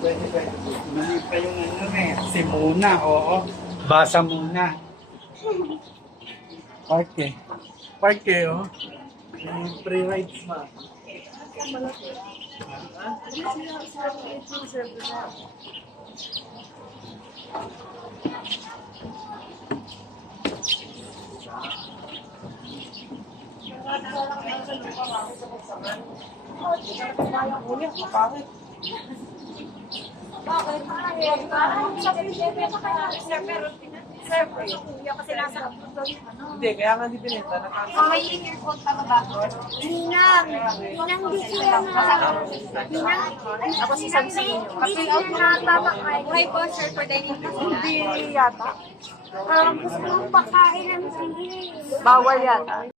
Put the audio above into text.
Pwede, pwede. Mali pa yung ano eh. Si Muna, oo. Basa muna. Parke. Parke, oh. Yung free rides ma. Bakit? Sir, kasi nasa Hindi, kaya nga di binenta. may earphone pa ba? Ninang, di sila Ako si Samsi. Hindi sila natapakain. May voucher for dining pa sila? Hindi yata. Gusto mong pakain ng sige. Bawal yata.